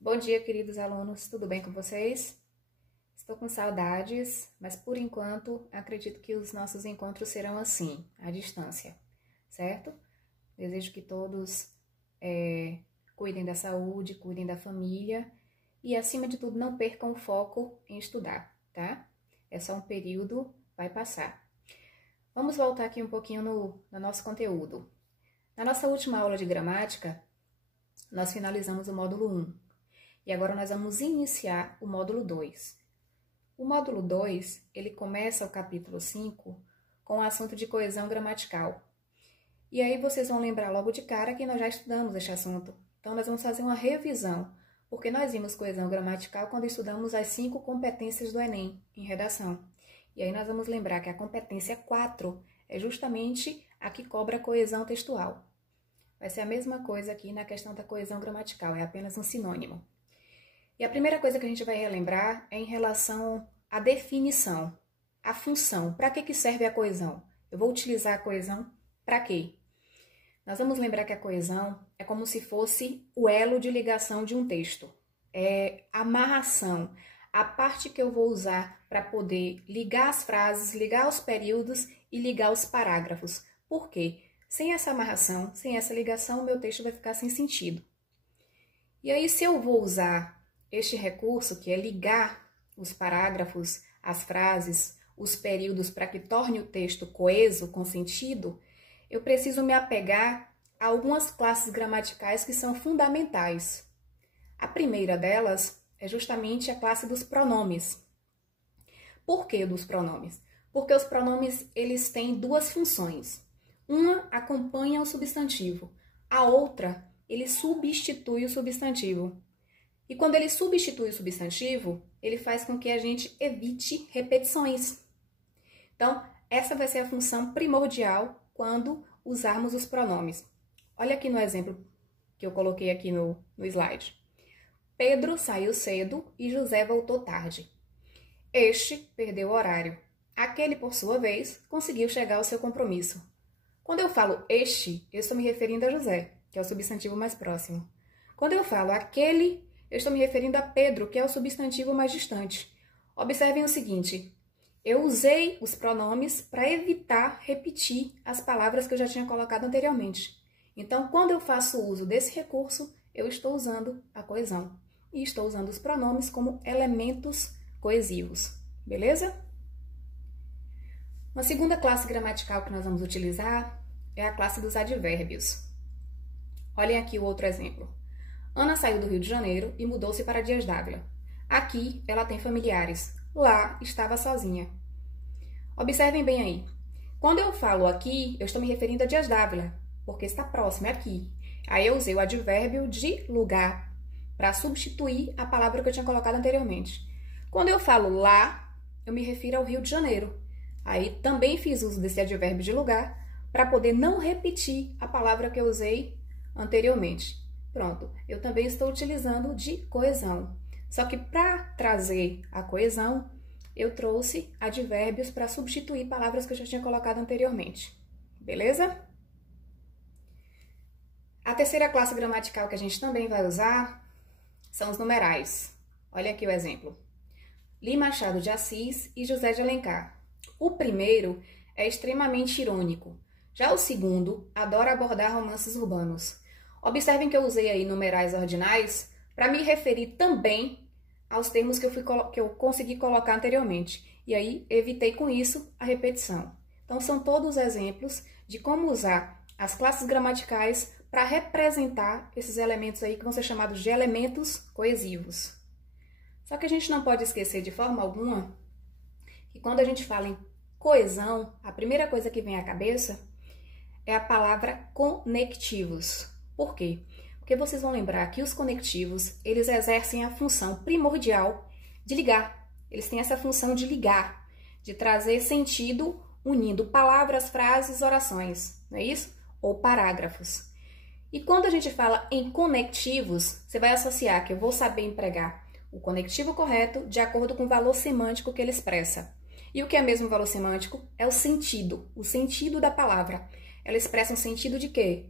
Bom dia, queridos alunos, tudo bem com vocês? Estou com saudades, mas por enquanto acredito que os nossos encontros serão assim, à distância, certo? Desejo que todos cuidem da saúde, cuidem da família e, acima de tudo, não percam o foco em estudar, tá? É só um período, vai passar. Vamos voltar aqui um pouquinho no nosso conteúdo. Na nossa última aula de gramática, nós finalizamos o módulo 1. E agora nós vamos iniciar o módulo 2. O módulo 2, ele começa o capítulo 5 com o assunto de coesão gramatical. E aí vocês vão lembrar logo de cara que nós já estudamos este assunto. Então nós vamos fazer uma revisão, porque nós vimos coesão gramatical quando estudamos as 5 competências do Enem em redação. E aí nós vamos lembrar que a competência 4 é justamente a que cobra a coesão textual. Vai ser a mesma coisa aqui na questão da coesão gramatical, é apenas um sinônimo. E a primeira coisa que a gente vai relembrar é em relação à definição, a função. Para que serve a coesão? Eu vou utilizar a coesão para quê? Nós vamos lembrar que a coesão é como se fosse o elo de ligação de um texto. É a amarração, a parte que eu vou usar para poder ligar as frases, ligar os períodos e ligar os parágrafos. Por quê? Sem essa amarração, sem essa ligação, o meu texto vai ficar sem sentido. E aí, se eu vou usar este recurso, que é ligar os parágrafos, as frases, os períodos para que torne o texto coeso, com sentido, eu preciso me apegar a algumas classes gramaticais que são fundamentais. A primeira delas é justamente a classe dos pronomes. Por que dos pronomes? Porque os pronomes, eles têm duas funções. Uma acompanha o substantivo, a outra, ele substitui o substantivo. E quando ele substitui o substantivo, ele faz com que a gente evite repetições. Então, essa vai ser a função primordial quando usarmos os pronomes. Olha aqui no exemplo que eu coloquei aqui no slide. Pedro saiu cedo e José voltou tarde. Este perdeu o horário. Aquele, por sua vez, conseguiu chegar ao seu compromisso. Quando eu falo este, eu estou me referindo a José, que é o substantivo mais próximo. Quando eu falo aquele, eu estou me referindo a Pedro, que é o substantivo mais distante. Observem o seguinte, eu usei os pronomes para evitar repetir as palavras que eu já tinha colocado anteriormente. Então, quando eu faço uso desse recurso, eu estou usando a coesão. E estou usando os pronomes como elementos coesivos. Beleza? Uma segunda classe gramatical que nós vamos utilizar é a classe dos advérbios. Olhem aqui o outro exemplo. Ana saiu do Rio de Janeiro e mudou-se para Dias d'Ávila. Aqui, ela tem familiares. Lá, estava sozinha. Observem bem aí. Quando eu falo aqui, eu estou me referindo a Dias d'Ávila, porque está próximo, é aqui. Aí eu usei o advérbio de lugar para substituir a palavra que eu tinha colocado anteriormente. Quando eu falo lá, eu me refiro ao Rio de Janeiro. Aí também fiz uso desse advérbio de lugar para poder não repetir a palavra que eu usei anteriormente. Pronto, eu também estou utilizando de coesão. Só que para trazer a coesão, eu trouxe advérbios para substituir palavras que eu já tinha colocado anteriormente. Beleza? A terceira classe gramatical que a gente também vai usar são os numerais. Olha aqui o exemplo. Li Machado de Assis e José de Alencar. O primeiro é extremamente irônico. Já o segundo adora abordar romances urbanos. Observem que eu usei aí numerais ordinais para me referir também aos termos que eu consegui colocar anteriormente. E aí, evitei com isso a repetição. Então, são todos exemplos de como usar as classes gramaticais para representar esses elementos aí que vão ser chamados de elementos coesivos. Só que a gente não pode esquecer de forma alguma que quando a gente fala em coesão, a primeira coisa que vem à cabeça é a palavra conectivos. Por quê? Porque vocês vão lembrar que os conectivos, eles exercem a função primordial de ligar. Eles têm essa função de ligar, de trazer sentido unindo palavras, frases, orações, não é isso? Ou parágrafos. E quando a gente fala em conectivos, você vai associar que eu vou saber empregar o conectivo correto de acordo com o valor semântico que ele expressa. E o que é mesmo o valor semântico? É o sentido da palavra. Ela expressa um sentido de quê?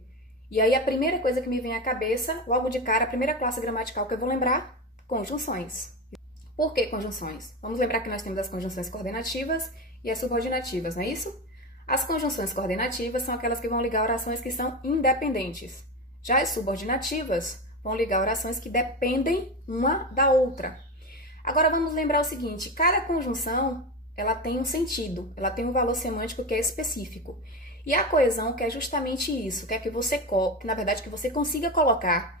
E aí a primeira coisa que me vem à cabeça, logo de cara, a primeira classe gramatical que eu vou lembrar, conjunções. Por que conjunções? Vamos lembrar que nós temos as conjunções coordenativas e as subordinativas, não é isso? As conjunções coordenativas são aquelas que vão ligar orações que são independentes. Já as subordinativas vão ligar orações que dependem uma da outra. Agora vamos lembrar o seguinte, cada conjunção ela tem um sentido, ela tem um valor semântico que é específico. E a coesão que é justamente isso, que é que na verdade que você consiga colocar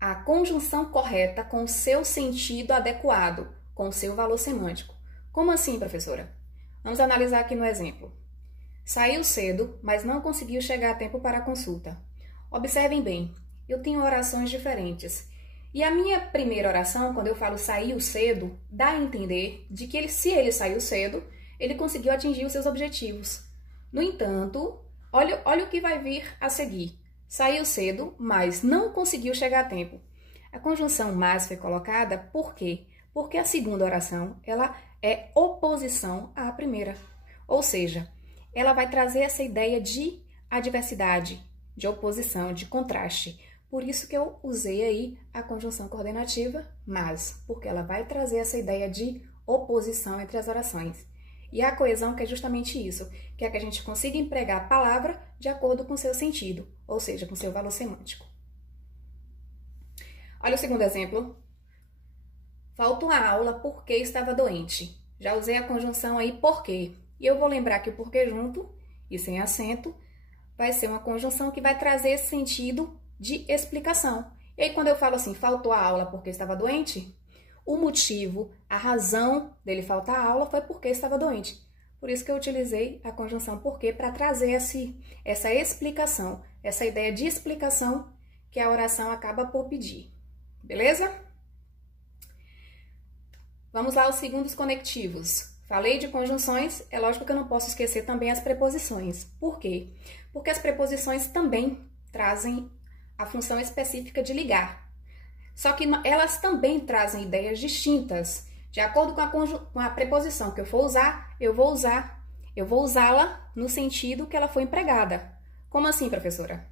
a conjunção correta com o seu sentido adequado, com o seu valor semântico. Como assim, professora? Vamos analisar aqui no exemplo. Saiu cedo, mas não conseguiu chegar a tempo para a consulta. Observem bem, eu tenho orações diferentes. E a minha primeira oração, quando eu falo saiu cedo, dá a entender de que se ele saiu cedo, ele conseguiu atingir os seus objetivos. No entanto, olha o que vai vir a seguir. Saiu cedo, mas não conseguiu chegar a tempo. A conjunção mas foi colocada por quê? Porque a segunda oração ela é oposição à primeira. Ou seja, ela vai trazer essa ideia de adversidade, de oposição, de contraste. Por isso que eu usei aí a conjunção coordenativa mas, porque ela vai trazer essa ideia de oposição entre as orações. E a coesão que é justamente isso, que é que a gente consiga empregar a palavra de acordo com seu sentido, ou seja, com seu valor semântico. Olha o segundo exemplo. Faltou a aula porque estava doente. Já usei a conjunção aí porque. E eu vou lembrar que o porque junto e sem acento vai ser uma conjunção que vai trazer esse sentido de explicação. E aí quando eu falo assim, faltou a aula porque estava doente, o motivo, a razão dele faltar a aula foi porque estava doente. Por isso que eu utilizei a conjunção porque para trazer essa explicação, essa ideia de explicação que a oração acaba por pedir. Beleza? Vamos lá aos segundos conectivos. Falei de conjunções, é lógico que eu não posso esquecer também as preposições. Por quê? Porque as preposições também trazem a função específica de ligar. Só que elas também trazem ideias distintas. De acordo com a preposição que eu for usar, eu vou usá-la no sentido que ela foi empregada. Como assim, professora?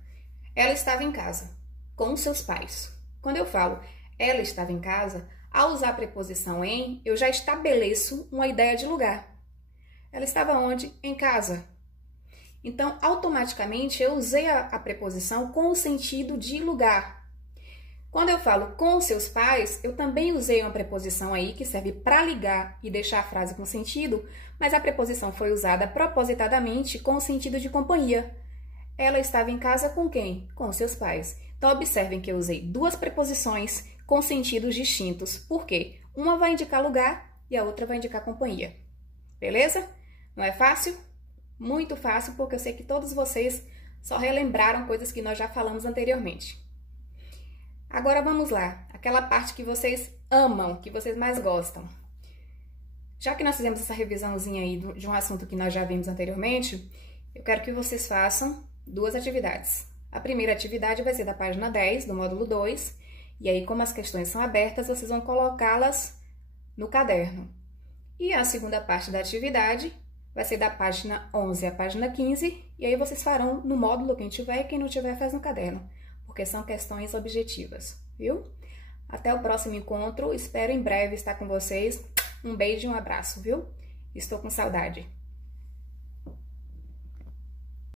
Ela estava em casa, com os seus pais. Quando eu falo ela estava em casa, ao usar a preposição em, eu já estabeleço uma ideia de lugar. Ela estava onde? Em casa. Então, automaticamente, eu usei a preposição com o sentido de lugar. Quando eu falo com seus pais, eu também usei uma preposição aí que serve para ligar e deixar a frase com sentido, mas a preposição foi usada propositadamente com o sentido de companhia. Ela estava em casa com quem? Com seus pais. Então, observem que eu usei duas preposições com sentidos distintos. Por quê? Uma vai indicar lugar e a outra vai indicar companhia. Beleza? Não é fácil? Muito fácil, porque eu sei que todos vocês só relembraram coisas que nós já falamos anteriormente. Agora vamos lá, aquela parte que vocês amam, que vocês mais gostam. Já que nós fizemos essa revisãozinha aí de um assunto que nós já vimos anteriormente, eu quero que vocês façam duas atividades. A primeira atividade vai ser da página 10, do módulo 2, e aí, como as questões são abertas, vocês vão colocá-las no caderno. E a segunda parte da atividade vai ser da página 11 à página 15, e aí vocês farão no módulo quem tiver, e quem não tiver faz no caderno, porque são questões objetivas, viu? Até o próximo encontro, espero em breve estar com vocês. Um beijo e um abraço, viu? Estou com saudade.